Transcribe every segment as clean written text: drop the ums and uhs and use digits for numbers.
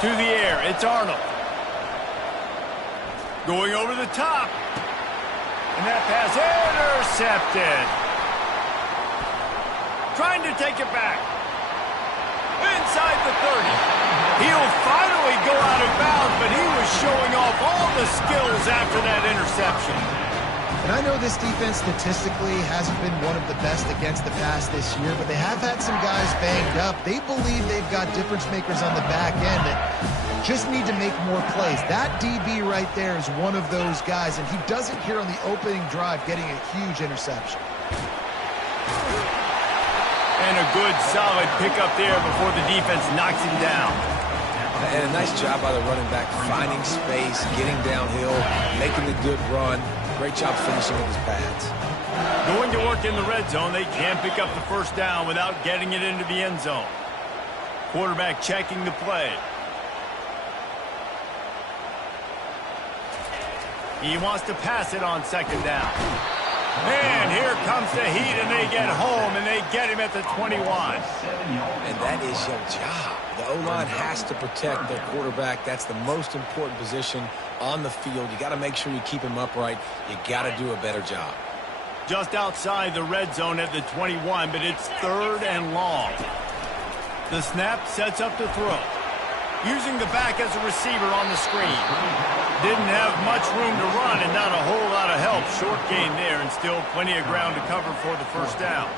To the air, it's Arnold. Going over the top. And that pass intercepted. Trying to take it back. Inside the 30. He'll finally go out of bounds, but he was showing off all the skills after that interception. And I know this defense statistically hasn't been one of the best against the pass this year, but they have had some guys banged up. They believe they've got difference makers on the back end that just need to make more plays. That DB right there is one of those guys, and he does it here on the opening drive, getting a huge interception. And a good, solid pickup there before the defense knocks him down. And a nice job by the running back, finding space, getting downhill, making the good run. Great job finishing with his pads. Going to work in the red zone, they can't pick up the first down without getting it into the end zone. Quarterback checking the play. He wants to pass it on second down. And here comes the heat, and they get home, and they get him at the 21. And that is your job. The O-line has to protect their quarterback. That's the most important position on the field. You got to make sure you keep him upright. You got to do a better job. Just outside the red zone at the 21, but it's third and long. The snap sets up the throw. Using the back as a receiver on the screen. Didn't have much room to run and not a whole lot of help. Short gain there and still plenty of ground to cover for the first down.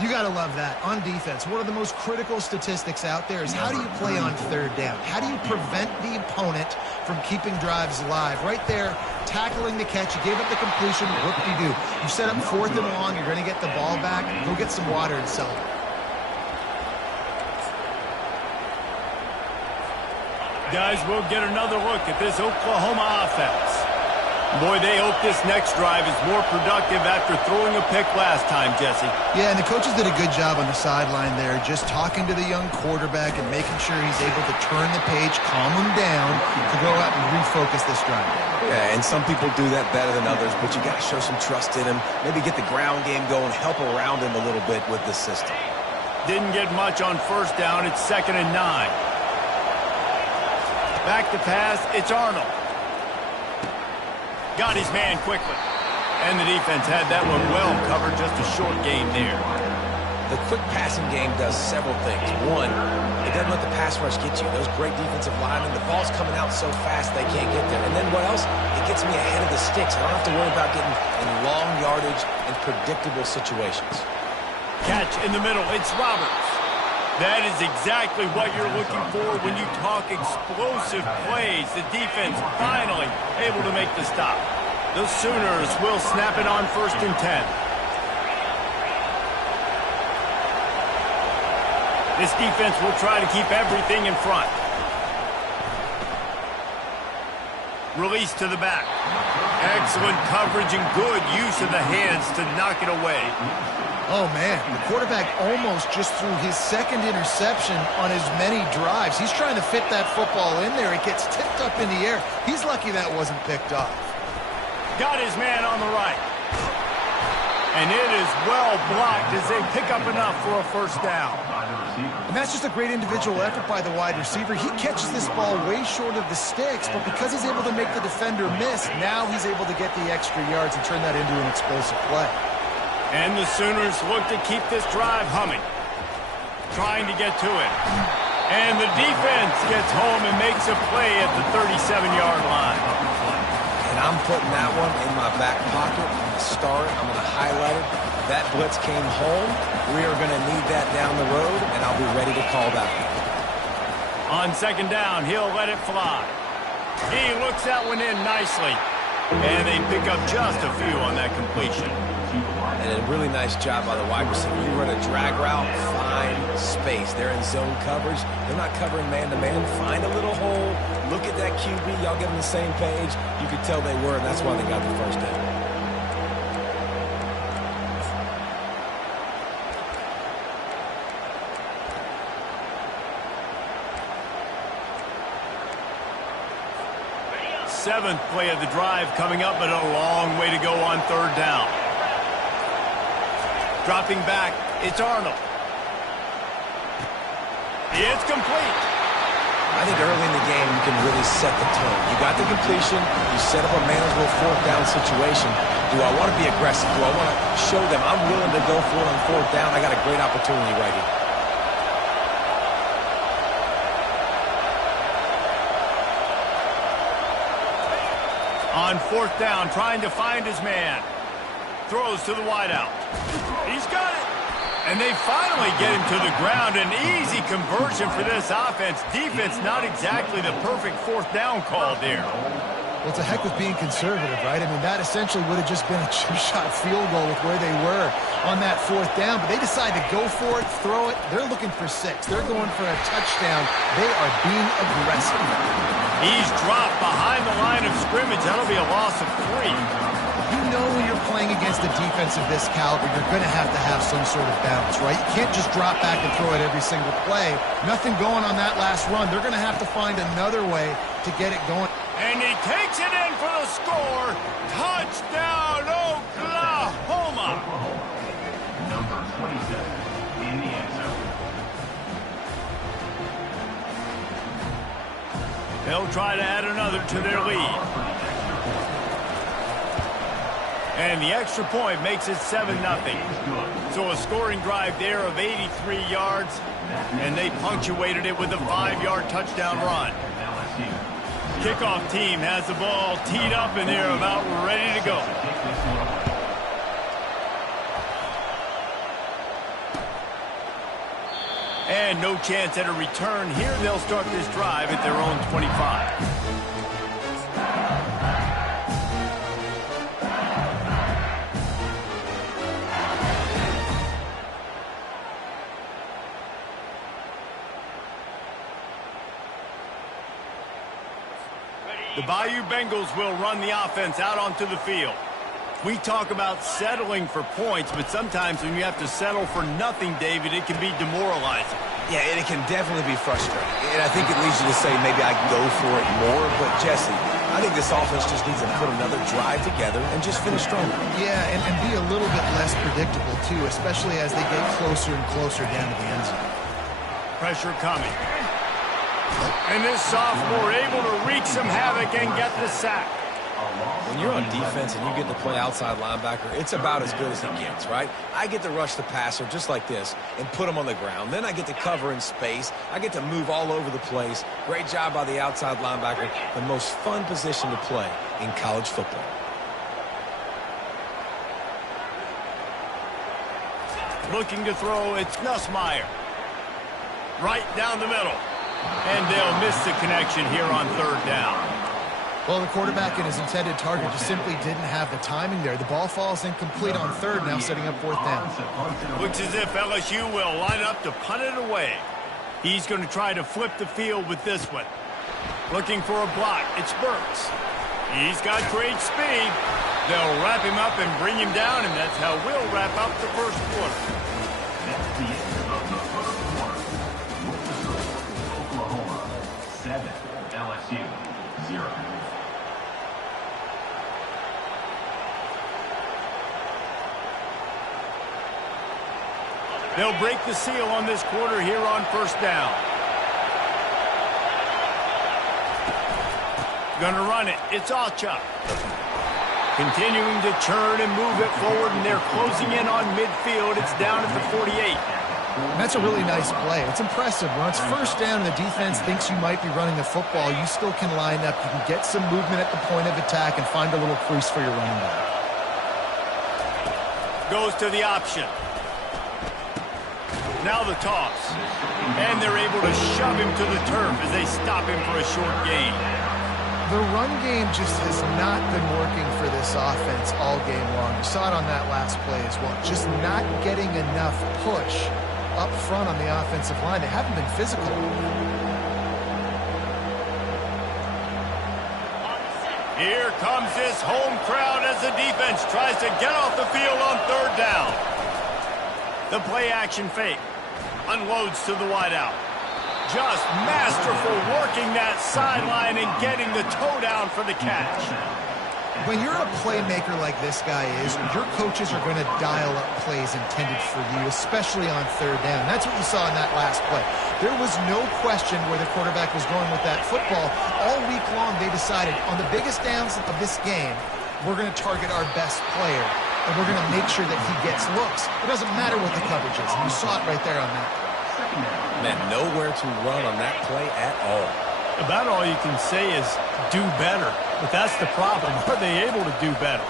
You got to love that. On defense, one of the most critical statistics out there is how do you play on third down? How do you prevent the opponent from keeping drives alive? Right there, tackling the catch. You gave up the completion. What do you do? You set up fourth and long. You're going to get the ball back. Go get some water and sell it. Guys, we'll get another look at this Oklahoma offense. Boy, they hope this next drive is more productive after throwing a pick last time, Jesse. Yeah, and the coaches did a good job on the sideline there, just talking to the young quarterback and making sure he's able to turn the page, calm him down, to go out and refocus this drive. Yeah, and some people do that better than others, but you got to show some trust in him. Maybe get the ground game going, help around him a little bit with the system. Didn't get much on first down. It's 2nd and 9. Back to pass. It's Arnold. Got his man quickly. And the defense had that one well covered, just a short gain there. The quick passing game does several things. One, it doesn't let the pass rush get you. Those great defensive linemen, the ball's coming out so fast they can't get there. And then what else? It gets me ahead of the sticks. I don't have to worry about getting in long yardage and predictable situations. Catch in the middle. It's Roberts. That is exactly what you're looking for when you talk explosive plays. The defense finally able to make the stop. The Sooners will snap it on 1st and 10. This defense will try to keep everything in front. Release to the back. Excellent coverage and good use of the hands to knock it away. Oh, man, the quarterback almost just threw his second interception on as many drives. He's trying to fit that football in there. It gets tipped up in the air. He's lucky that wasn't picked off. Got his man on the right. And it is well blocked as they pick up enough for a first down. And that's just a great individual effort by the wide receiver. He catches this ball way short of the sticks, but because he's able to make the defender miss, now he's able to get the extra yards and turn that into an explosive play. And the Sooners look to keep this drive humming. Trying to get to it. And the defense gets home and makes a play at the 37-yard line. And I'm putting that one in my back pocket. I'm going to start it. I'm going to highlight it. That blitz came home. We are going to need that down the road, and I'll be ready to call that one. On 2nd down, he'll let it fly. He looks that one in nicely. And they pick up just a few on that completion. And a really nice job by the wide receiver. You run a drag route, find space. They're in zone coverage. They're not covering man-to-man. Find a little hole. Look at that QB. Y'all get on the same page. You could tell they were, and that's why they got the first down. Seventh play of the drive coming up, but a long way to go on 3rd down. Dropping back, it's Arnold. It's complete. I think early in the game you can really set the tone. You got the completion, you set up a manageable fourth down situation. Do I want to be aggressive? Do I want to show them I'm willing to go for it on fourth down? I got a great opportunity right here. On fourth down, trying to find his man. Throws to the wideout. He's got it. And they finally get him to the ground. An easy conversion for this offense. Defense, not exactly the perfect fourth down call there. Well, it's a heck of being conservative, right? I mean, that essentially would have just been a chip-shot field goal with where they were on that fourth down. But they decide to go for it, throw it. They're looking for 6. They're going for a touchdown. They are being aggressive. He's dropped behind the line of scrimmage. That'll be a loss of 3. You know when you're playing against a defense of this caliber, you're going to have some sort of balance, right? You can't just drop back and throw it every single play. Nothing going on that last run. They're going to have to find another way to get it going. And he takes it in for the score. Touchdown, Oklahoma. Number 27 in the end zone. They'll try to add another to their lead. And the extra point makes it 7-0. So a scoring drive there of 83 yards, and they punctuated it with a 5-yard touchdown run. Kickoff team has the ball teed up, and they're about ready to go. And no chance at a return here. They'll start this drive at their own 25. The Bayou Bengals will run the offense out onto the field. We talk about settling for points, but sometimes when you have to settle for nothing, David, it can be demoralizing. Yeah, and it can definitely be frustrating. And I think it leads you to say maybe I go for it more. But, Jesse, I think this offense just needs to put another drive together and just finish stronger. Yeah, and be a little bit less predictable, too, especially as they get closer and closer down to the end zone. Pressure coming. And this sophomore able to wreak some havoc and get the sack. When you're on defense and you get to play outside linebacker, it's about as good as it gets, right? I get to rush the passer just like this and put him on the ground. Then I get to cover in space. I get to move all over the place. Great job by the outside linebacker. The most fun position to play in college football. Looking to throw, it's Nussmeier. Right down the middle. And they'll miss the connection here on third down. Well, the quarterback and his intended target just simply didn't have the timing there. The ball falls incomplete on third, now setting up fourth down. Looks as if LSU will line up to punt it away. He's going to try to flip the field with this one. Looking for a block. It's Burks. He's got great speed. They'll wrap him up and bring him down, and that's how we'll wrap up the first quarter. That's the end of the first quarter. Oklahoma 7, LSU 0. They'll break the seal on this quarter here on first down. Gonna run it. It's Alchuk. Continuing to churn and move it forward, and they're closing in on midfield. It's down at the 48. That's a really nice play. It's impressive. When it's first down and the defense thinks you might be running the football, you still can line up. You can get some movement at the point of attack and find a little crease for your running back. Goes to the option. Now the toss. And they're able to shove him to the turf as they stop him for a short gain. The run game just has not been working for this offense all game long. You saw it on that last play as well. Just not getting enough push up front on the offensive line. They haven't been physical. Here comes this home crowd as the defense tries to get off the field on third down. The play action fake. Unloads to the wideout. Just masterful working that sideline and getting the toe down for the catch. When you're a playmaker like this guy is, your coaches are going to dial up plays intended for you, especially on third down. That's what you saw in that last play. There was no question where the quarterback was going with that football. All week long, they decided on the biggest downs of this game, we're going to target our best player, and we're going to make sure that he gets looks. It doesn't matter what the coverage is. You saw it right there on that play. Man, nowhere to run on that play at all. About all you can say is do better. But that's the problem. Are they able to do better?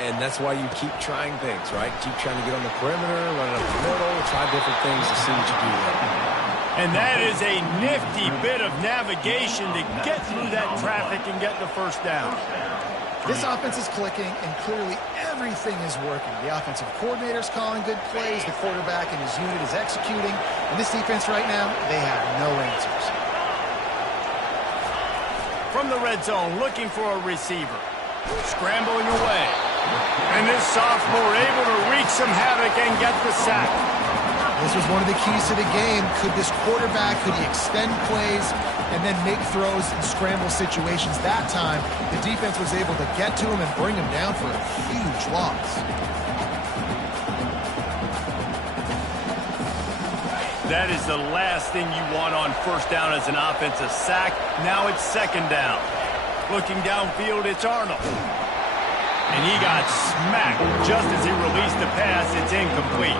And that's why you keep trying things, right? Keep trying to get on the perimeter, run it up the middle, try different things to see what you do there. And that is a nifty bit of navigation to get through that traffic and get the first down. This offense is clicking, and clearly everything is working. The offensive coordinator's calling good plays. The quarterback and his unit is executing. And this defense right now, they have no answers. From the red zone, looking for a receiver. Scrambling away. And this sophomore able to wreak some havoc and get the sack. This was one of the keys to the game. Could this quarterback, could he extend plays and then make throws in scramble situations? That time, the defense was able to get to him and bring him down for a huge loss. That is the last thing you want on first down as an offensive sack. Now it's second down. Looking downfield, it's Arnold. And he got smacked just as he released the pass. It's incomplete.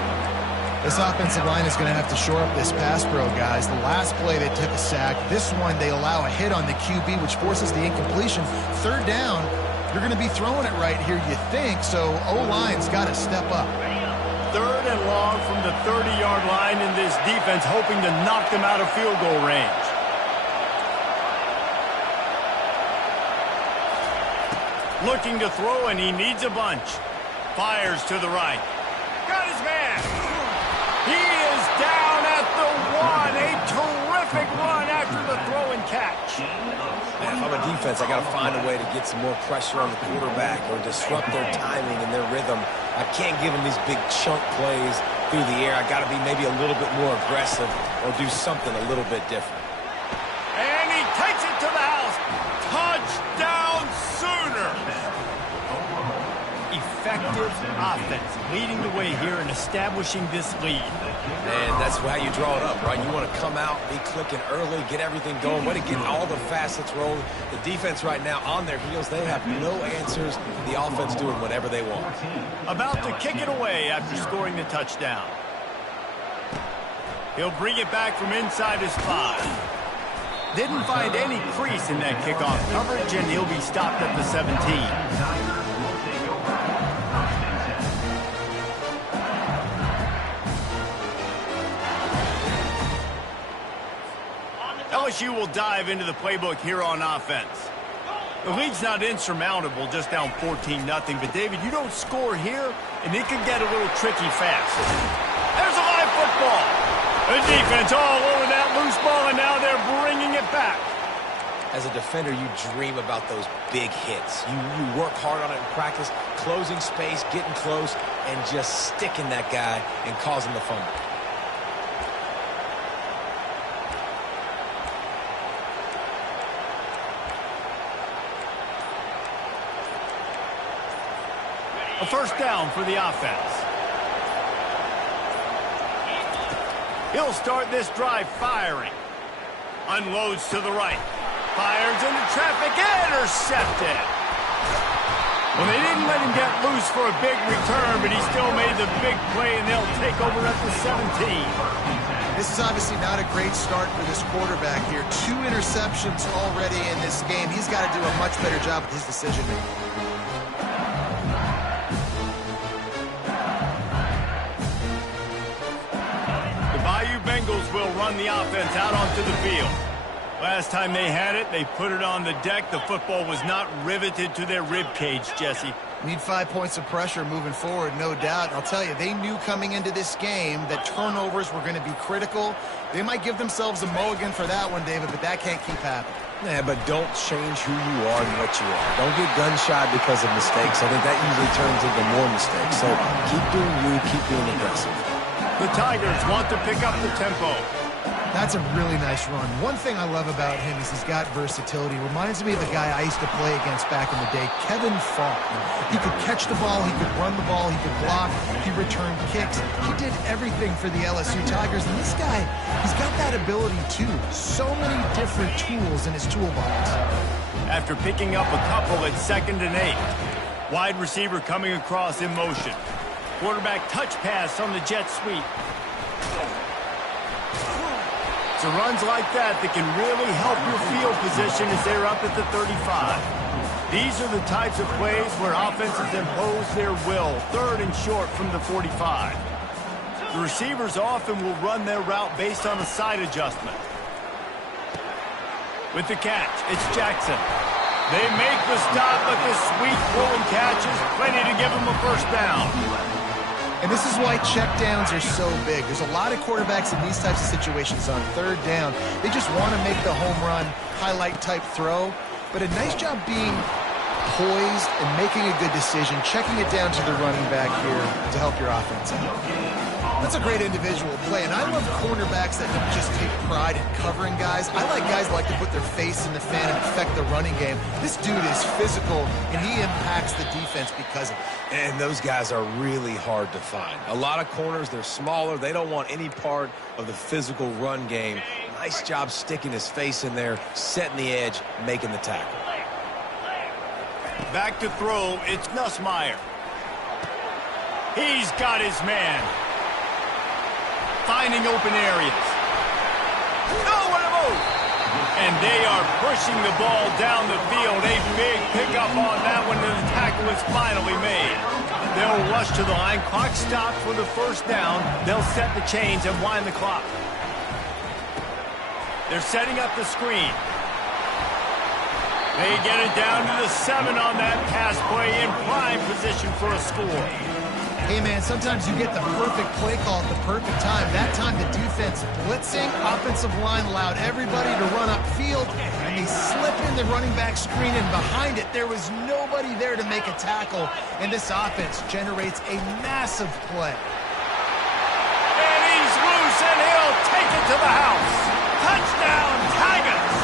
This offensive line is going to have to shore up this pass pro, guys. The last play, they took a sack. This one, they allow a hit on the QB, which forces the incompletion. Third down, you're going to be throwing it right here, you think, so O-line's got to step up. Third and long from the 30-yard line in this defense, hoping to knock them out of field goal range. Looking to throw, and he needs a bunch. Fires to the right. Got his man. He is down at the 1. A terrific run after the throw and catch. Man, if I'm a defense, I got to find a way to get some more pressure on the quarterback or disrupt their timing and their rhythm. I can't give them these big chunk plays through the air. I got to be maybe a little bit more aggressive or do something a little bit different. And he takes it to the house. Touchdown Sooner. Effective offense, leading the way here and establishing this lead. And that's how you draw it up, right? You want to come out, be clicking early, get everything going, way to get all the facets rolling. The defense right now on their heels, they have no answers. The offense doing whatever they want. About to kick it away after scoring the touchdown. He'll bring it back from inside his 5. Didn't find any crease in that kickoff coverage, and he'll be stopped at the 17. LSU will dive into the playbook here on offense. The lead's not insurmountable, just down 14-0. But, David, you don't score here, and it could get a little tricky fast. There's a live football. The defense all over that loose ball, and now they're bringing it back. As a defender, you dream about those big hits. You work hard on it in practice, closing space, getting close, and just sticking that guy and causing the fumble. A first down for the offense. He'll start this drive firing. Unloads to the right. Fires into traffic. Intercepted. Well, they didn't let him get loose for a big return, but he still made the big play, and they'll take over at the 17. This is obviously not a great start for this quarterback here. 2 interceptions already in this game. He's got to do a much better job with his decision-making. Bengals will run the offense out onto the field. Last time they had it, they put it on the deck. The football was not riveted to their rib cage, Jesse. Need 5 points of pressure moving forward, no doubt. And I'll tell you, they knew coming into this game that turnovers were going to be critical. They might give themselves a mulligan for that one, David, but that can't keep happening. Yeah, but don't change who you are and what you are. Don't get gun-shy because of mistakes. I think that usually turns into more mistakes. So keep doing you, keep being aggressive. The Tigers want to pick up the tempo. That's a really nice run. One thing I love about him is he's got versatility. Reminds me of the guy I used to play against back in the day, Kevin Falk. He could catch the ball, he could run the ball, he could block, he returned kicks. He did everything for the LSU Tigers, and this guy, he's got that ability too. So many different tools in his toolbox. After picking up a couple at 2nd and 8. Wide receiver coming across in motion. Quarterback touch pass on the jet sweep. It's runs like that can really help your field position as they're up at the 35. These are the types of plays where offenses impose their will, 3rd and short from the 45. The receivers often will run their route based on a side adjustment. With the catch, it's Jackson. They make the stop, but this sweet throwing catch is plenty to give them a first down. And this is why checkdowns are so big. There's a lot of quarterbacks in these types of situations on 3rd down. They just want to make the home run, highlight-type throw. But a nice job being poised and making a good decision, checking it down to the running back here to help your offense out. That's a great individual play, and I love cornerbacks that don't just take pride in covering guys. I like guys that like to put their face in the fan and affect the running game. This dude is physical, and he impacts the defense because of it. And those guys are really hard to find. A lot of corners, they're smaller. They don't want any part of the physical run game. Nice job sticking his face in there, setting the edge, making the tackle. Back to throw, it's Nussmeier. He's got his man. Finding open areas. Nowhere to move. And they are pushing the ball down the field. A big pickup on that one, and the tackle is finally made. They'll rush to the line. Clock stopped for the first down. They'll set the chains and wind the clock. They're setting up the screen. They get it down to the 7 on that pass play, in prime position for a score. Hey, man, sometimes you get the perfect play call at the perfect time. That time the defense blitzing, offensive line allowed everybody to run upfield, and they slip in the running back screen, and behind it there was nobody there to make a tackle, and this offense generates a massive play. And he's loose, and he'll take it to the house. Touchdown, Tigers!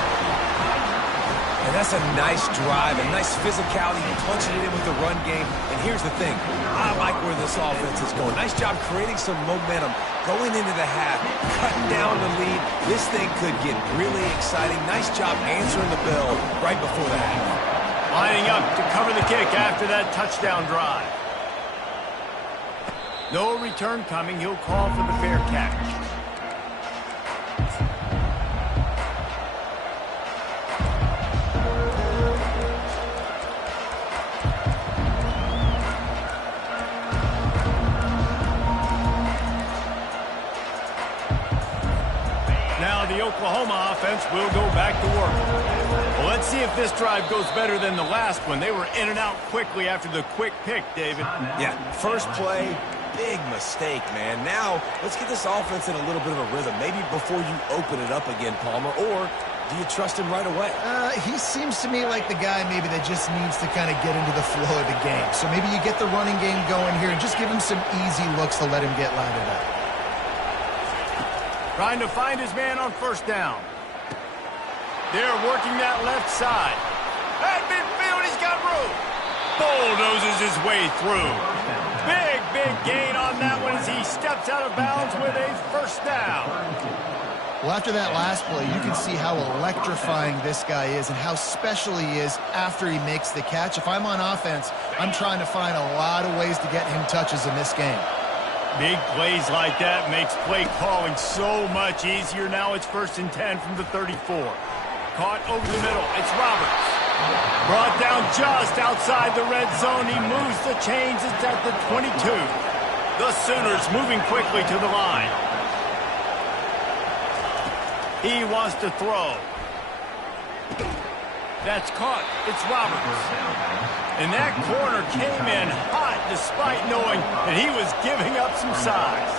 And that's a nice drive, a nice physicality, punching it in with the run game. And here's the thing, I like where this offense is going. Nice job creating some momentum, going into the half, cutting down the lead. This thing could get really exciting. Nice job answering the bell right before the half. Lining up to cover the kick after that touchdown drive. No return coming. He'll call for the fair catch. The Oklahoma offense will go back to work. Well, let's see if this drive goes better than the last one. They were in and out quickly after the quick pick, David. Yeah, first play, big mistake, man. Now, let's get this offense in a little bit of a rhythm. Maybe before you open it up again, Palmer, or do you trust him right away? He seems to me like the guy maybe that just needs to kind of get into the flow of the game. So maybe you get the running game going here and just give him some easy looks to let him get loaded up. Trying to find his man on first down. They're working that left side. At midfield, he's got room. Bulldozes his way through. Big gain on that one as he steps out of bounds with a first down. Well, after that last play, you can see how electrifying this guy is and how special he is after he makes the catch. If I'm on offense, I'm trying to find a lot of ways to get him touches in this game. Big plays like that makes play calling so much easier. Now it's 1st and 10 from the 34. Caught over the middle. It's Roberts. Brought down just outside the red zone. He moves the chains. It's at the 22. The Sooners moving quickly to the line. He wants to throw. That's caught. It's Roberts. And that corner came in hot despite knowing that he was giving up some size.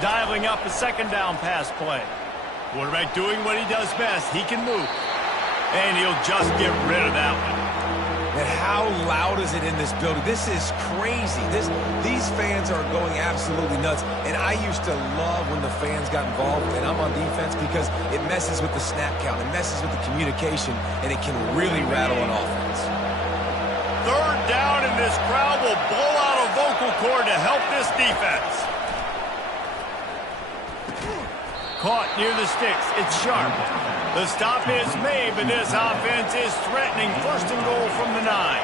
Dialing up a 2nd down pass play. Quarterback doing what he does best. He can move. And he'll just get rid of that one. And how loud is it in this building? This is crazy. These fans are going absolutely nuts. And I used to love when the fans got involved, and I'm on defense, because it messes with the snap count, it messes with the communication, and it can really rattle an offense. Third down, and this crowd will blow out a vocal cord to help this defense. Caught near the sticks. It's sharp. The stop is made, but this offense is threatening first and goal from the 9.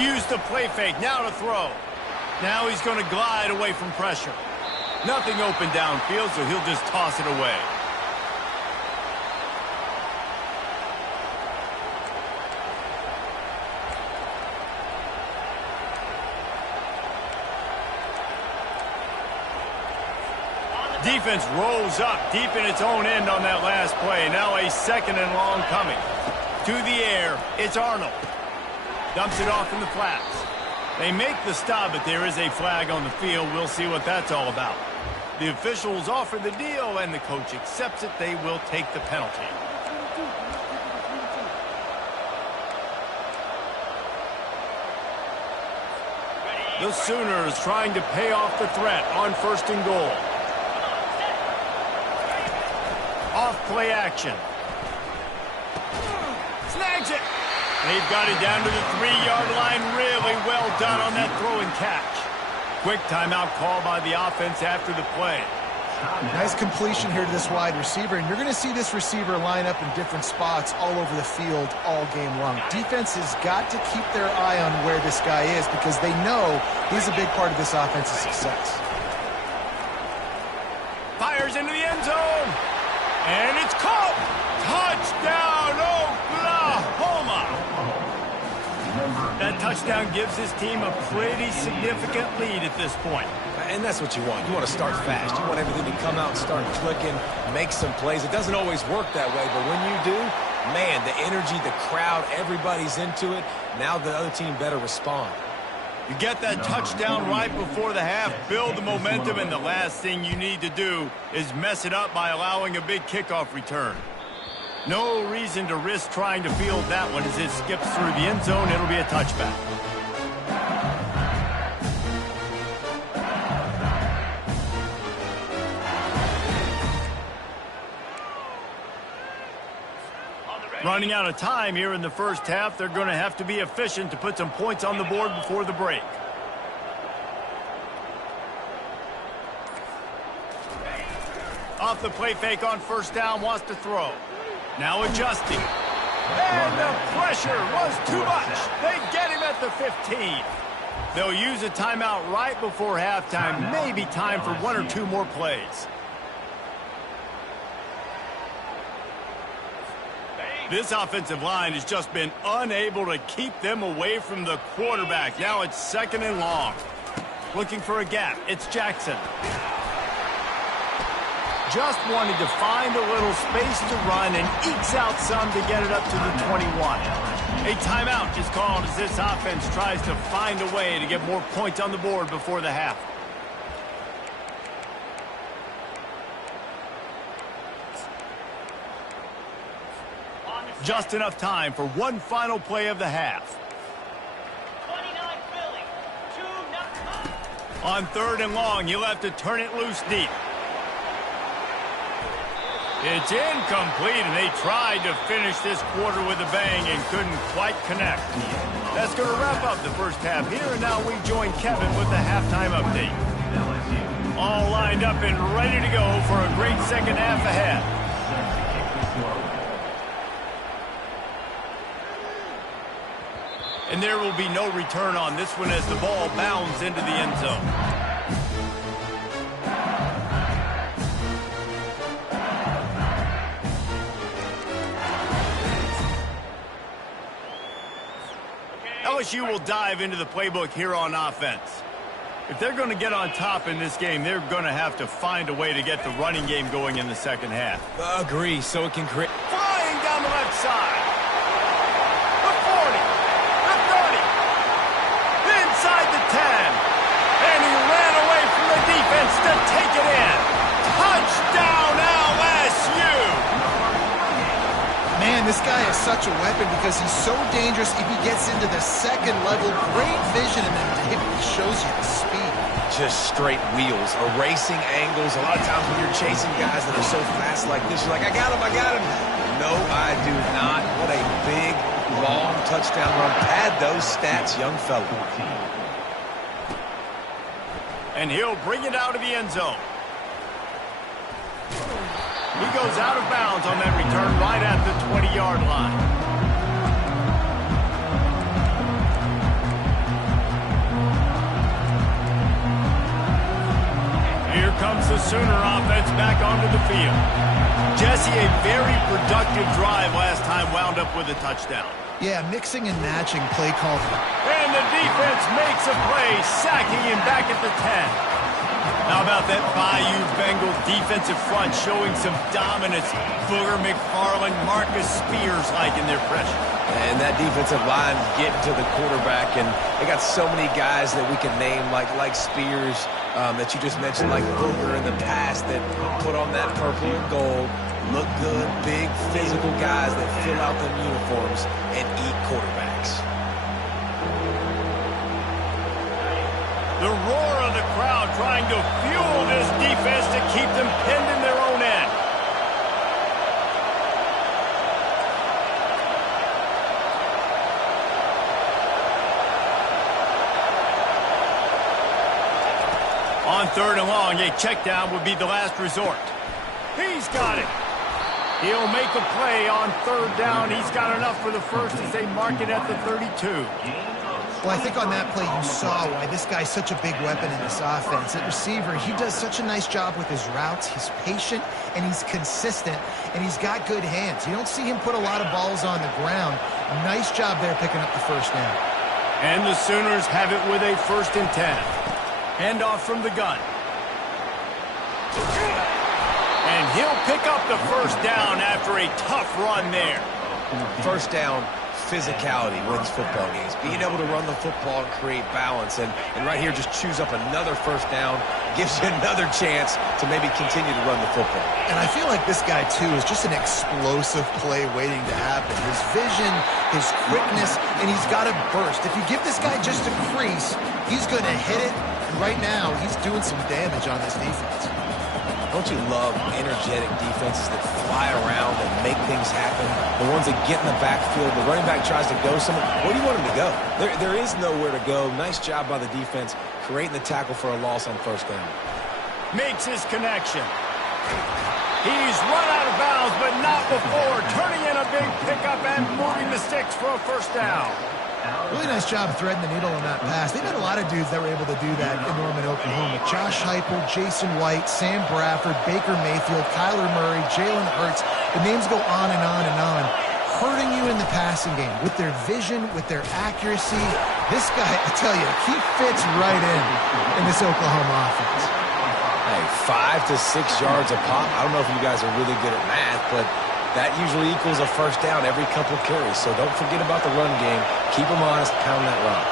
Use the play fake. Now to throw. Now he's going to glide away from pressure. Nothing open downfield, so he'll just toss it away. Defense rolls up deep in its own end on that last play. Now a second and long coming. To the air, it's Arnold. Dumps it off in the flats. They make the stop, but there is a flag on the field. We'll see what that's all about. The officials offer the deal, and the coach accepts it. They will take the penalty. The Sooners trying to pay off the threat on first and goal. Off play action. Snags it. They've got it down to the 3-yard line. Really well done on that throw and catch. Quick timeout call by the offense after the play. Nice completion here to this wide receiver, and you're going to see this receiver line up in different spots all over the field all game long. Defense has got to keep their eye on where this guy is, because they know he's a big part of this offense's success. Fires into the end zone. And it's caught. Touchdown, Oklahoma. That touchdown gives his team a pretty significant lead at this point. And that's what you want. You want to start fast. You want everything to come out and start clicking, make some plays. It doesn't always work that way, but when you do, man, the energy, the crowd, everybody's into it. Now the other team better respond. You get that touchdown right before the half, build the momentum, and the last thing you need to do is mess it up by allowing a big kickoff return. No reason to risk trying to field that one. As it skips through the end zone, it'll be a touchback. Running out of time here in the first half. They're going to have to be efficient to put some points on the board before the break. Off the play fake on first down, wants to throw. Now adjusting. And the pressure was too much. They get him at the 15. They'll use a timeout right before halftime. Maybe time for one or two more plays. This offensive line has just been unable to keep them away from the quarterback. Now it's second and long. Looking for a gap. It's Jackson. Just wanted to find a little space to run and ekes out some to get it up to the 21. A timeout is called as this offense tries to find a way to get more points on the board before the half. Just enough time for one final play of the half. 29 Philly, 2-0. On third and long, you'll have to turn it loose deep. It's incomplete, and they tried to finish this quarter with a bang and couldn't quite connect. That's going to wrap up the first half here, and now we join Kevin with the halftime update. All lined up and ready to go for a great second half ahead. And there will be no return on this one as the ball bounds into the end zone. LSU will dive into the playbook here on offense. If they're going to get on top in this game, they're going to have to find a way to get the running game going in the second half. Agree, so it can create... Flying down the left side. The 40. The 30. Inside the 10. And he ran away from the defense to take it in. Touchdown LSU. Man, this guy is such a weapon because he's so dangerous if he gets into the second level. Great vision, and then David shows you the speed. Just straight wheels, erasing angles. A lot of times when you're chasing guys that are so fast like this, you're like, I got him, I got him. No, I do not. What a big, long touchdown run. Pad those stats, young fella. And he'll bring it out of the end zone. He goes out of bounds on that return right at the 20-yard line. Here comes the Sooner offense back onto the field. Jesse, a very productive drive last time wound up with a touchdown. Yeah, mixing and matching play call. And the defense makes a play, sacking him back at the 10. How about that Bayou Bengal defensive front showing some dominance? Booger McFarland, Marcus Spears-like in their pressure. And that defensive line getting to the quarterback, and they got so many guys that we can name like Spears that you just mentioned, like Booger in the past, that put on that purple and gold, look good, big physical guys that fill out them uniforms and eat quarterbacks. The roar of the crowd trying to fuel this defense to keep them pinned in their own end. On 3rd and long, a check down would be the last resort. He's got it. He'll make a play on 3rd down. He's got enough for the first as they mark it at the 32. Well, I think on that play you saw why this guy's such a big weapon in this offense. At receiver, he does such a nice job with his routes. He's patient, and he's consistent, and he's got good hands. You don't see him put a lot of balls on the ground. Nice job there picking up the first down. And the Sooners have it with a 1st and 10. Handoff from the gun. And he'll pick up the first down after a tough run there. First down, physicality wins football games. Being able to run the football and create balance. And right here, just choose up another first down. Gives you another chance to maybe continue to run the football. And I feel like this guy, too, is just an explosive play waiting to happen. His vision, his quickness, and he's got a burst. If you give this guy just a crease, he's going to hit it. And right now, he's doing some damage on this defense. Don't you love energetic defenses that fly around and make things happen? The ones that get in the backfield, the running back tries to go somewhere. Where do you want him to go? There is nowhere to go. Nice job by the defense, creating the tackle for a loss on 1st down. Makes his connection. He's run out of bounds, but not before. Turning in a big pickup and moving the sticks for a 1st down. Really nice job threading the needle on that pass. They've had a lot of dudes that were able to do that in Norman, Oklahoma. Josh Heupel, Jason White, Sam Bradford, Baker Mayfield, Kyler Murray, Jalen Hurts. The names go on and on and on. Hurting you in the passing game with their vision, with their accuracy. This guy, I tell you, he fits right in this Oklahoma offense. Hey, 5 to 6 yards a pop. I don't know if you guys are really good at math, but that usually equals a 1st down every couple carries. So don't forget about the run game. Keep them honest, pound that rock.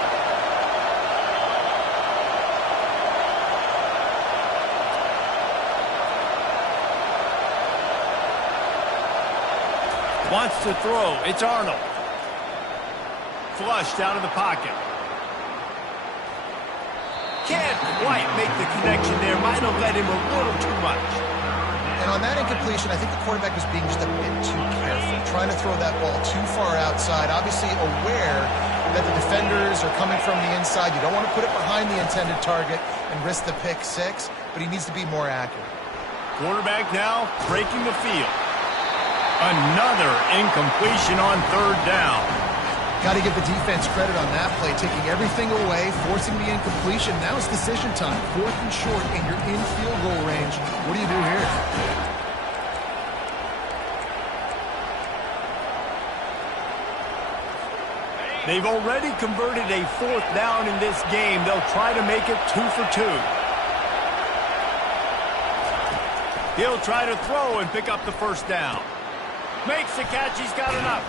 Wants to throw. It's Arnold. Flushed out of the pocket. Can't quite make the connection there. Might have led him a little too much. And on that incompletion, I think the quarterback was being just a bit too careful, trying to throw that ball too far outside, obviously aware that the defenders are coming from the inside. You don't want to put it behind the intended target and risk the pick 6, but he needs to be more accurate. Quarterback now breaking the field. Another incompletion on 3rd down. Got to give the defense credit on that play, taking everything away, forcing the incompletion. Now it's decision time. 4th and short, and you're in field goal range. What do you do here? They've already converted a 4th down in this game. They'll try to make it 2 for 2. He'll try to throw and pick up the 1st down. Makes the catch. He's got enough.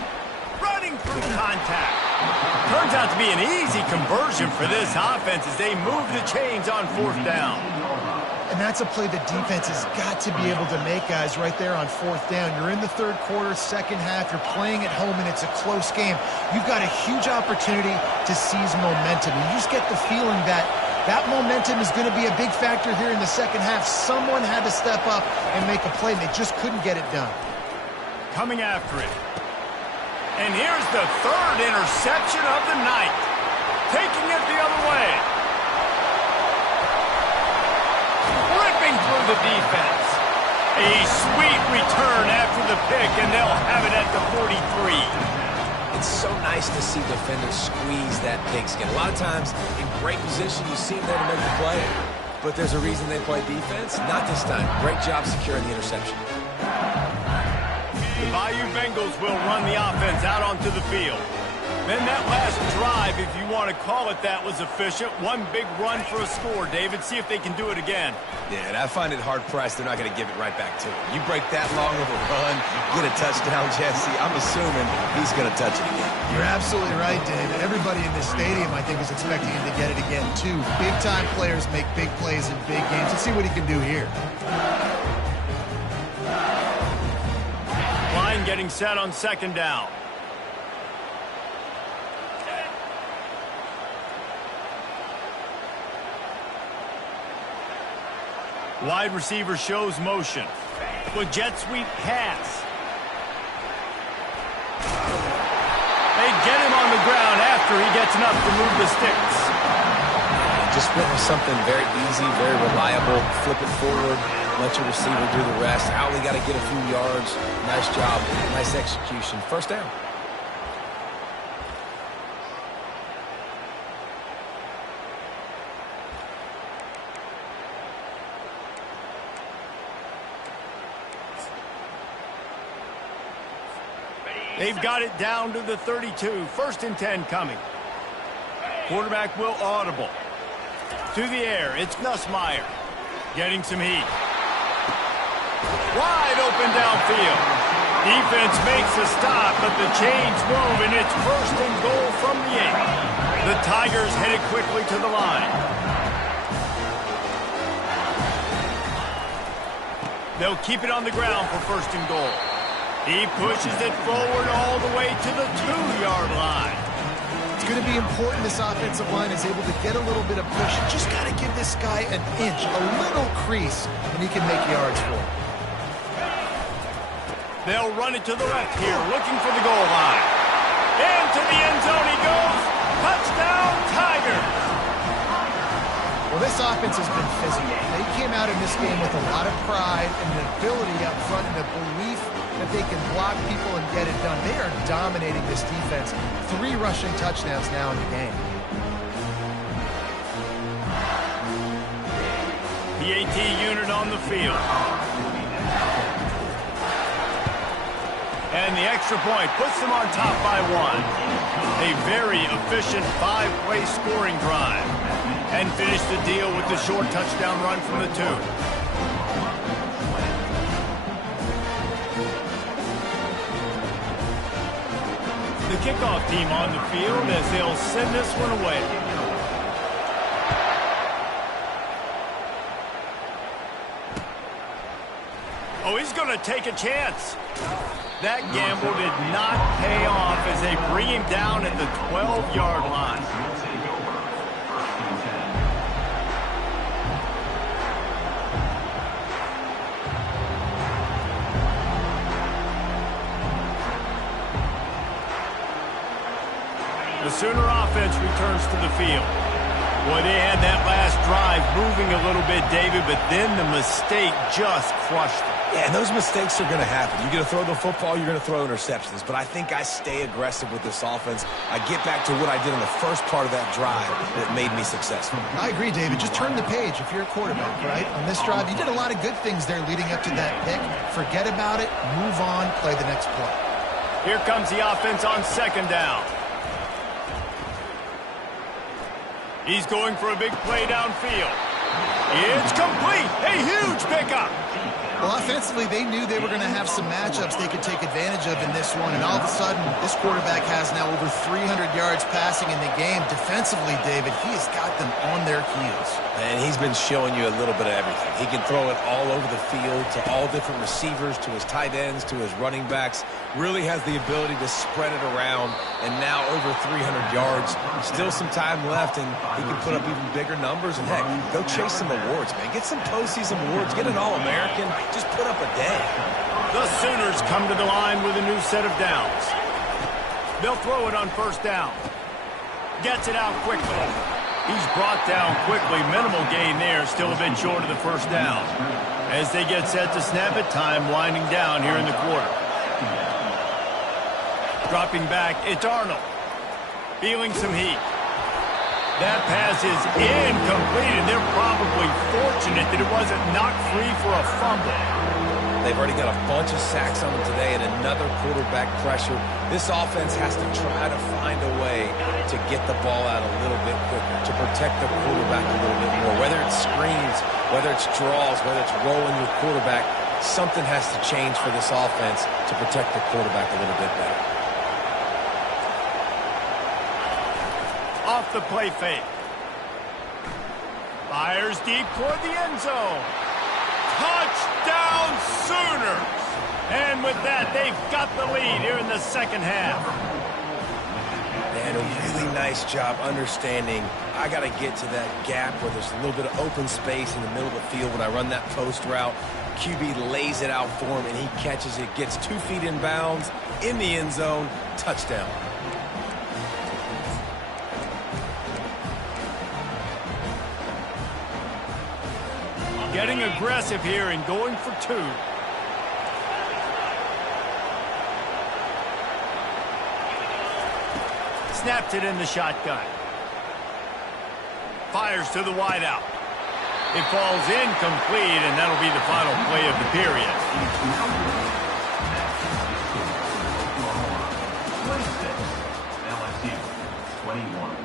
Running through contact. Turns out to be an easy conversion for this offense as they move the chains on 4th down. And that's a play the defense has got to be able to make, guys, right there on fourth down. You're in the third quarter, second half. You're playing at home, and it's a close game. You've got a huge opportunity to seize momentum. You just get the feeling that that momentum is going to be a big factor here in the second half. Someone had to step up and make a play, and they just couldn't get it done. Coming after it. And here's the third interception of the night. Taking it the other way. Ripping through the defense. A sweet return after the pick, and they'll have it at the 43. It's so nice to see defenders squeeze that pigskin. A lot of times, in great position, you see them there to make the play. But there's a reason they play defense. Not this time. Great job securing the interception. The Bayou Bengals will run the offense out onto the field. Then that last drive, if you want to call it that, was efficient. One big run for a score, David. See if they can do it again. Yeah, and I find it hard-pressed they're not going to give it right back to him. You break that long of a run, get a touchdown, Jesse, I'm assuming he's going to touch it again. You're absolutely right, David. Everybody in this stadium, I think, is expecting him to get it again, too. Big-time players make big plays in big games. Let's see what he can do here. Line getting set on second down. Wide receiver shows motion. With jet sweep pass. They get him on the ground after he gets enough to move the sticks. Just went with something very easy, very reliable. Flip it forward, let your receiver do the rest. I only got to get a few yards. Nice job, nice execution. First down. They've got it down to the 32. 1st and 10 coming. Quarterback will audible. To the air, it's Nussmeier. Getting some heat. Wide open downfield. Defense makes a stop, but the chains move, and it's 1st and goal from the 8. The Tigers headed quickly to the line. They'll keep it on the ground for 1st and goal. He pushes it forward all the way to the 2-yard line. It's going to be important this offensive line is able to get a little bit of push. You just got to give this guy an inch, a little crease, and he can make yards for it. They'll run it to the left here, looking for the goal line. Into the end zone he goes. Touchdown, Tigers! Well, this offense has been physical. They came out in this game with a lot of pride and an ability up front and a belief that they can block people and get it done. They are dominating this defense. 3 rushing touchdowns now in the game. PAT unit on the field. And the extra point puts them on top by 1. A very efficient 5-play scoring drive. And finish the deal with the short touchdown run from the 2. The kickoff team on the field as they'll send this one away. Oh, he's going to take a chance. That gamble did not pay off as they bring him down at the 12-yard line. The Sooner offense returns to the field. Boy, they had that last drive moving a little bit, David, but then the mistake just crushed them. Yeah, and those mistakes are going to happen. You're going to throw the football, you're going to throw interceptions. But I think I stay aggressive with this offense. I get back to what I did in the first part of that drive that made me successful. I agree, David. Just turn the page if you're a quarterback, right? On this drive, you did a lot of good things there leading up to that pick. Forget about it, move on, play the next play. Here comes the offense on second down. He's going for a big play downfield. It's complete. A huge pickup. Well, offensively, they knew they were going to have some matchups they could take advantage of in this one, and all of a sudden, this quarterback has now over 300 yards passing in the game. Defensively, David, he has got them on on their heels. And he's been showing you a little bit of everything. He can throw it all over the field to all different receivers, to his tight ends, to his running backs. Really has the ability to spread it around, and now over 300 yards. Still some time left, and he can put up even bigger numbers. And, heck, go chase some awards, man. Get some postseason awards. Get an All-American. Just put up a day. The Sooners come to the line with a new set of downs. They'll throw it on first down. Gets it out quickly. He's brought down quickly. Minimal gain there. Still a bit short of the first down. As they get set to snap it, time winding down here in the quarter. Dropping back, it's Arnold. Feeling some heat. That pass is incomplete, and they're probably fortunate that it wasn't knocked free for a fumble. They've already got a bunch of sacks on them today and another quarterback pressure. This offense has to try to find a way to get the ball out a little bit quicker, to protect the quarterback a little bit more. Whether it's screens, whether it's draws, whether it's rolling your quarterback, something has to change for this offense to protect the quarterback a little bit better. Off the play fake. Fires deep toward the end zone. Touchdown Sooners! And with that, they've got the lead here in the second half. And a really nice job understanding I got to get to that gap where there's a little bit of open space in the middle of the field when I run that post route. QB lays it out for him, and he catches it, gets 2 feet in bounds, in the end zone, touchdown. Getting aggressive here and going for 2. Snaps it in the shotgun. Fires to the wideout. It falls incomplete, and that'll be the final play of the period. 21.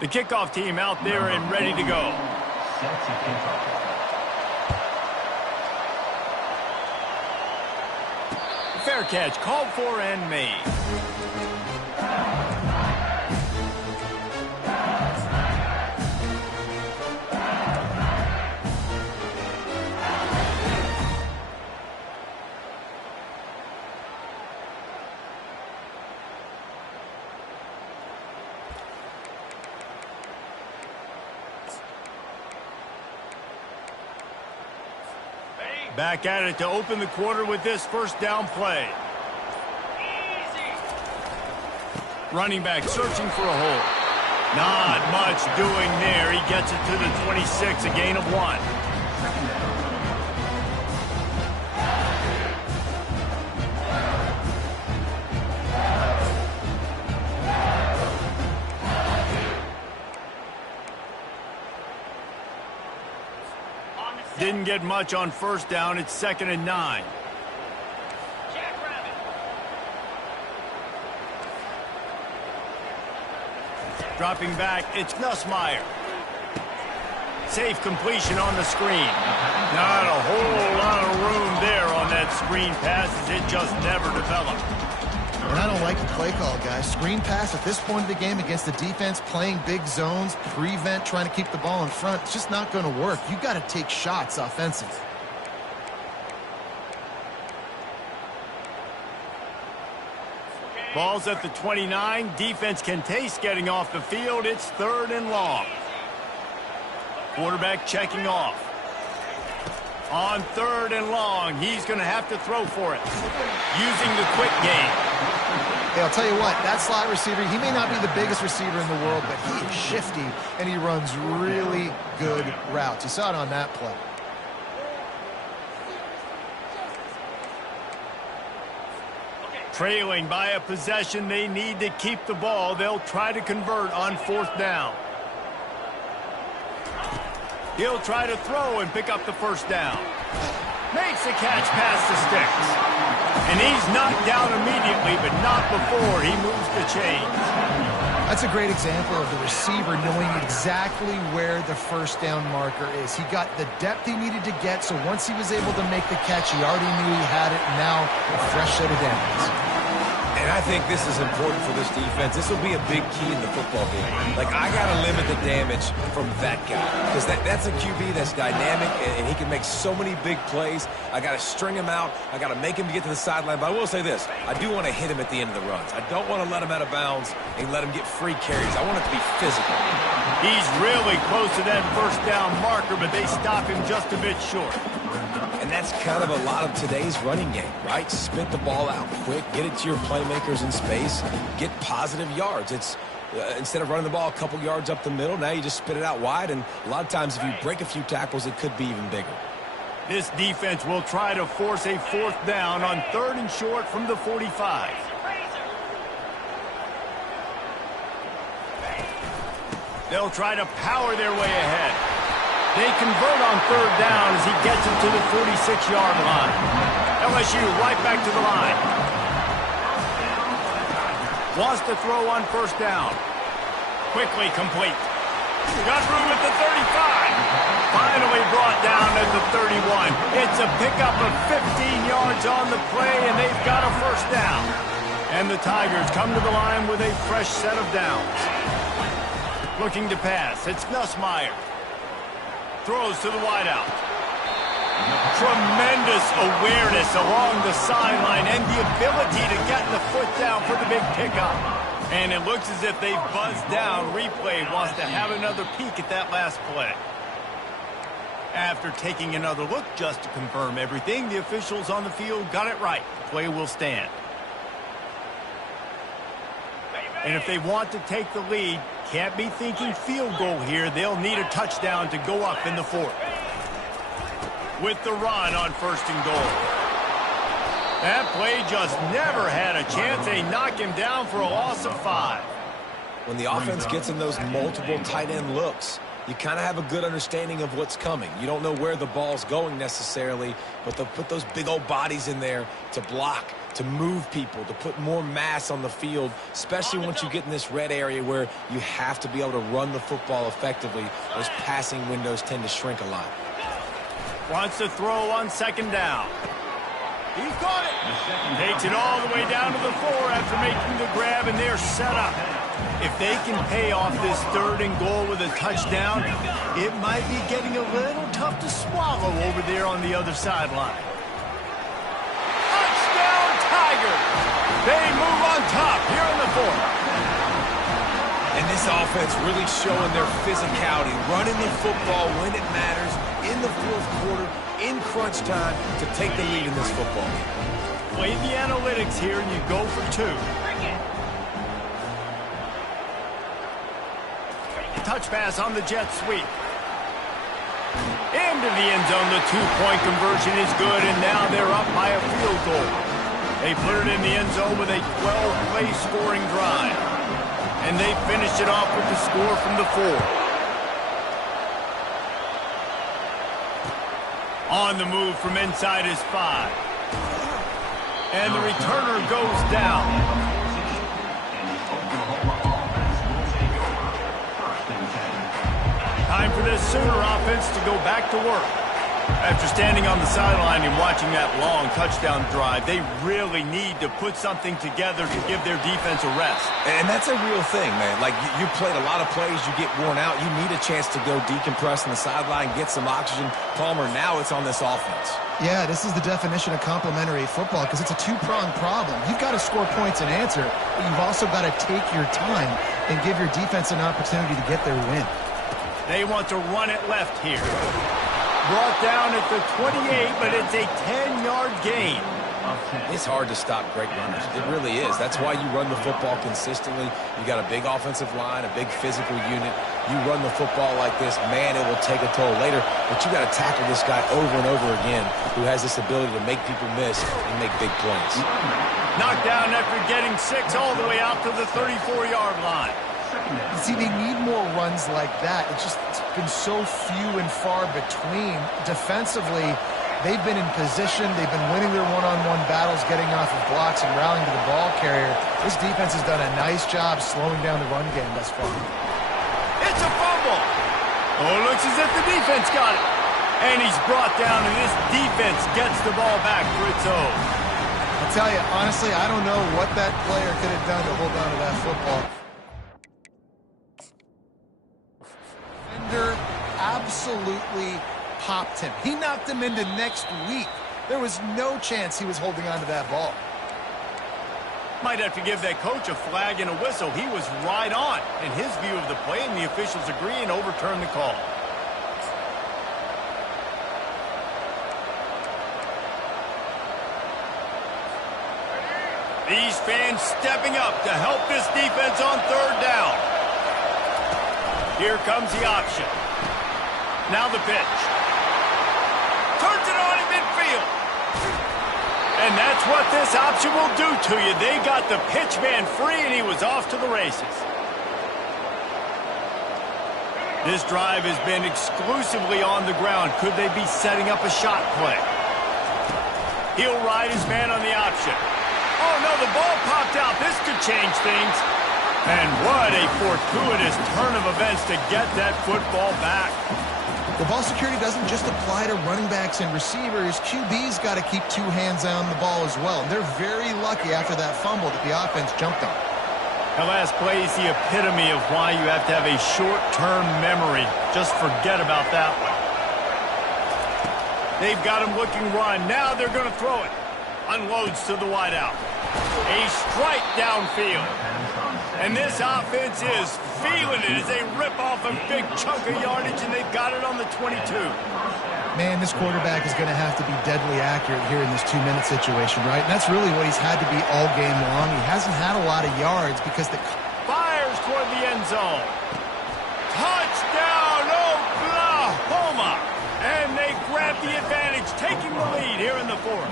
The kickoff team out there and ready to go. Set to kickoff. Fair catch, called for and made. Back at it to open the quarter with this first down play. Running back searching for a hole. Not much doing there. He gets it to the 26, a gain of 1. Didn't get much on first down. It's 2nd and 9. Dropping back, it's Nussmeier. Safe completion on the screen. Not a whole lot of room there on that screen pass as it just never developed. And I don't like the play call, guys. Screen pass at this point of the game against the defense, playing big zones, prevent, trying to keep the ball in front. It's just not going to work. You got to take shots offensively. Ball's at the 29. Defense can taste getting off the field. It's 3rd and long. Quarterback checking off. On 3rd and long, he's going to have to throw for it. Using the quick game. Hey, I'll tell you what, that slot receiver, he may not be the biggest receiver in the world, but he is shifty, and he runs really good routes. You saw it on that play. Trailing by a possession, they need to keep the ball. They'll try to convert on 4th down. He'll try to throw and pick up the first down. Makes a catch past the sticks. And he's knocked down immediately, but not before he moves the chains. That's a great example of the receiver knowing exactly where the first down marker is. He got the depth he needed to get, so once he was able to make the catch, he already knew he had it, and now a fresh set of downs. And And I think this is important for this defense. This will be a big key in the football game. Like, I got to limit the damage from that guy. Because that's a QB that's dynamic, and he can make so many big plays. I got to string him out. I got to make him get to the sideline. But I will say this. I do want to hit him at the end of the runs. I don't want to let him out of bounds and let him get free carries. I want it to be physical. He's really close to that first down marker, but they stop him just a bit short. And that's kind of a lot of today's running game, right? Spit the ball out quick, get it to your playmakers in space, get positive yards. It's instead of running the ball a couple yards up the middle, now you just spit it out wide, and a lot of times if you break a few tackles, it could be even bigger. This defense will try to force a fourth down on 3rd and short from the 45. They'll try to power their way ahead. They convert on 3rd down as he gets it to the 46-yard line. LSU right back to the line. Wants to throw on 1st down. Quickly complete. Got room at the 35. Finally brought down at the 31. It's a pickup of 15 yards on the play, and they've got a 1st down. And the Tigers come to the line with a fresh set of downs. Looking to pass. It's Nussmeier. Throws to the wideout. Tremendous awareness along the sideline and the ability to get the foot down for the big pickup. And it looks as if they've buzzed down. Replay wants to have another peek at that last play. After taking another look just to confirm everything, the officials on the field got it right. The play will stand. And if they want to take the lead, can't be thinking field goal here. They'll need a touchdown to go up in the 4th. With the run on 1st and goal. That play just never had a chance. They knock him down for a loss of 5. When the offense gets in those multiple tight end looks, you kind of have a good understanding of what's coming. You don't know where the ball's going necessarily, but they'll put those big old bodies in there to block, to move people, to put more mass on the field, especially once you get in this red area where you have to be able to run the football effectively. Those passing windows tend to shrink a lot. Wants to throw on 2nd down. He's got it. Takes it all the way down to the 4 after making the grab, and they're set up. If they can pay off this 3rd and goal with a touchdown, it might be getting a little tough to swallow over there on the other sideline. Touchdown, Tigers! They move on top here in the 4th. And this offense really showing their physicality, running the football when it matters, in the 4th quarter, in crunch time, to take the lead in this football game. Play the analytics here, and you go for 2. Touch pass on the jet sweep. Into the end zone. The 2-point conversion is good, and now they're up by a field goal. They put it in the end zone with a 12-play scoring drive. And they finished it off with the score from the 4. On the move from inside his 5. And the returner goes down. Time for this Sooner offense to go back to work. After standing on the sideline and watching that long touchdown drive, they really need to put something together to give their defense a rest. And that's a real thing, man. Like, you played a lot of plays, you get worn out. You need a chance to go decompress on the sideline, get some oxygen. Palmer, now it's on this offense. Yeah, this is the definition of complementary football because it's a two-pronged problem. You've got to score points and answer, but you've also got to take your time and give your defense an opportunity to get their win. They want to run it left here. Brought down at the 28, but it's a 10-yard gain. It's hard to stop great runners. It really is. That's why you run the football consistently. You got a big offensive line, a big physical unit. You run the football like this, man, it will take a toll later. But you got to tackle this guy over and over again who has this ability to make people miss and make big plays. Knocked down after getting 6 all the way out to the 34-yard line. See, they need more runs like that. It's been so few and far between. Defensively, they've been in position. They've been winning their one-on-one battles, getting off of blocks and rallying to the ball carrier. This defense has done a nice job slowing down the run game thus far. It's a fumble. Oh, it looks as if the defense got it. And he's brought down, and this defense gets the ball back for its own. I tell you, honestly, I don't know what that player could have done to hold on to that football. Defender absolutely popped him. He knocked him into next week. There was no chance he was holding on to that ball. Might have to give that coach a flag and a whistle. He was right on in his view of the play, and the officials agree and overturn the call. These fans stepping up to help this defense on third down. Here comes the option. Now the pitch. Turns it on in midfield. And that's what this option will do to you. They got the pitch man free, and he was off to the races. This drive has been exclusively on the ground. Could they be setting up a shot play? He'll ride his man on the option. Oh, no, the ball popped out. This could change things. And what a fortuitous turn of events to get that football back. The ball security doesn't just apply to running backs and receivers. QB's got to keep two hands on the ball as well. And they're very lucky after that fumble that the offense jumped on. That last play is the epitome of why you have to have a short-term memory. Just forget about that one. They've got him looking run. Now they're going to throw it. Unloads to the wideout. A strike downfield. And this offense is feeling it as they rip off a big chunk of yardage, and they've got it on the 22. Man, this quarterback is going to have to be deadly accurate here in this 2-minute situation, right? And that's really what he's had to be all game long. He hasn't had a lot of yards because the... Fires toward the end zone. Touchdown, Oklahoma! And they grab the advantage, taking the lead here in the fourth.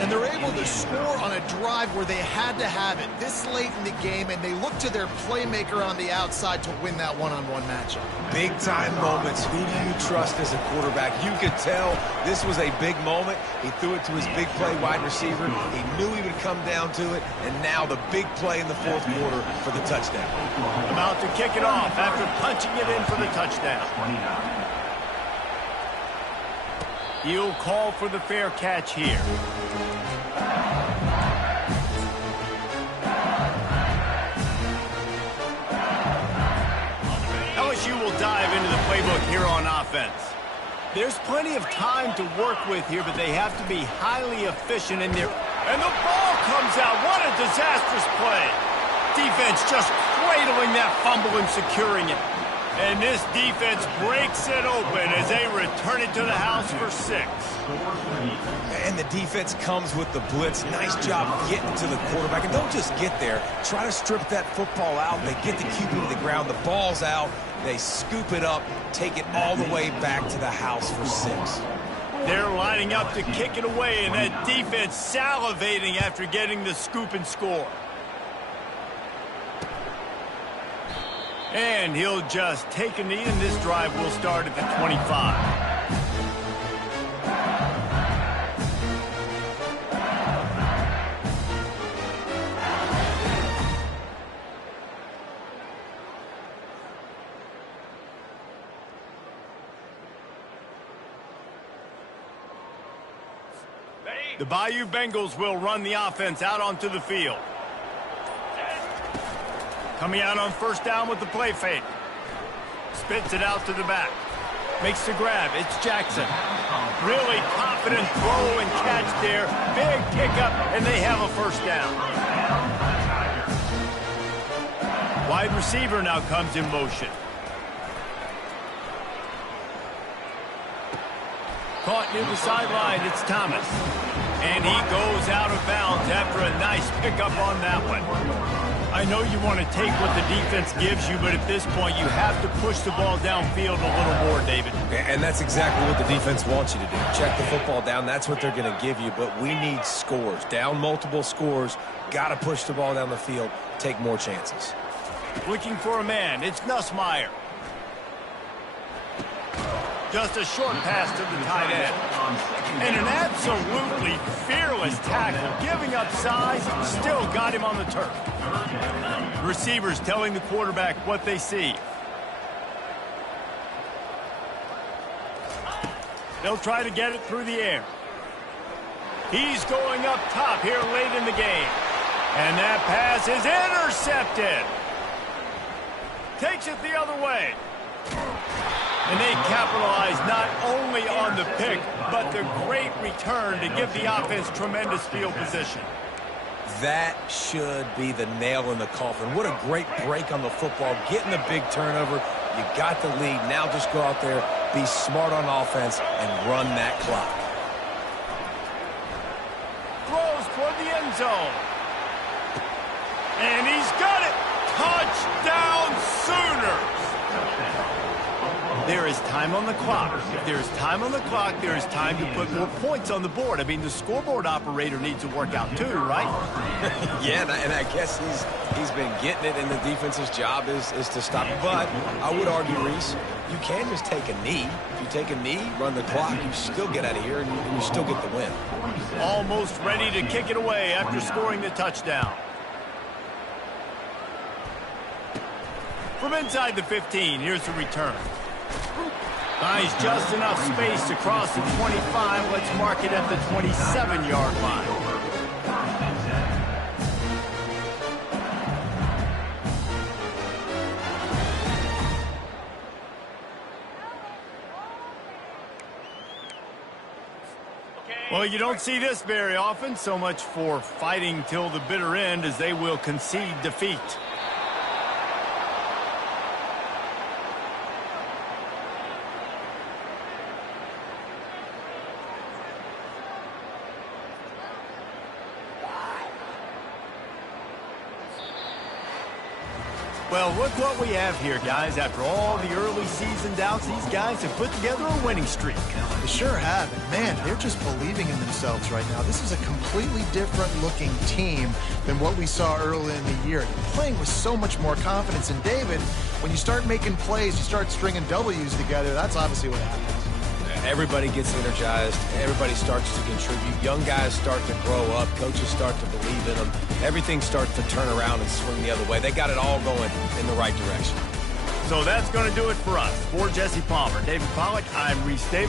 And they're able to score on a drive where they had to have it this late in the game, and they look to their playmaker on the outside to win that one-on-one matchup. Big-time moments. Who do you trust as a quarterback? You could tell this was a big moment. He threw it to his big play wide receiver. He knew he would come down to it, and now the big play in the fourth quarter for the touchdown. About to kick it off after punching it in for the touchdown. He'll call for the fair catch here. LSU will dive into the playbook here on offense. There's plenty of time to work with here, but they have to be highly efficient in their... And the ball comes out. What a disastrous play. Defense just cradling that fumble and securing it. And this defense breaks it open as they return it to the house for 6. And the defense comes with the blitz. Nice job getting to the quarterback. And don't just get there. Try to strip that football out. They get the QB to the ground. The ball's out. They scoop it up, take it all the way back to the house for 6. They're lining up to kick it away, and that defense salivating after getting the scoop and score. And he'll just take a knee, and this drive will start at the 25. The Bayou Bengals will run the offense out onto the field. Coming out on first down with the play fake. Spits it out to the back. Makes the grab. It's Jackson. Really confident throw and catch there. Big pickup, and they have a first down. Wide receiver now comes in motion. Caught near the sideline, it's Thomas. And he goes out of bounds after a nice pickup on that one. I know you want to take what the defense gives you, but at this point you have to push the ball downfield a little more, David. And that's exactly what the defense wants you to do. Check the football down. That's what they're going to give you, but we need scores. Down multiple scores. Got to push the ball down the field. Take more chances. Looking for a man. It's Nussmeier. Just a short pass to the tight end. And an absolutely fearless tackle, giving up size, still got him on the turf. Receivers telling the quarterback what they see. They'll try to get it through the air. He's going up top here late in the game. And that pass is intercepted. Takes it the other way. And they capitalize not only on the pick, but the great return to give the offense tremendous field position. That should be the nail in the coffin. What a great break on the football. Getting the big turnover. You got the lead. Now just go out there, be smart on offense, and run that clock. Throws toward the end zone. And he's got it. Touchdown Sooners. There is time on the clock. If there is time on the clock, there is time to put more points on the board. I mean, the scoreboard operator needs to work out too, right? Yeah, and I guess he's been getting it, and the defense's job is to stop. But I would argue, Reese, you can just take a knee. If you take a knee, run the clock, you still get out of here, and you still get the win. Almost ready to kick it away after scoring the touchdown. From inside the 15, here's the return. Finds just enough space to cross the 25. Let's mark it at the 27-yard line. Well, you don't see this very often. So much for fighting till the bitter end, as they will concede defeat. Well, look what we have here, guys. After all the early season doubts, these guys have put together a winning streak. They sure have. And, man, they're just believing in themselves right now. This is a completely different-looking team than what we saw early in the year. Playing with so much more confidence. And, David, when you start making plays, you start stringing W's together, that's obviously what happens. Everybody gets energized. Everybody starts to contribute. Young guys start to grow up. Coaches start to believe in them. Everything starts to turn around and swing the other way. They got it all going in the right direction. So that's going to do it for us. For Jesse Palmer, David Pollack, I'm Reese Davis.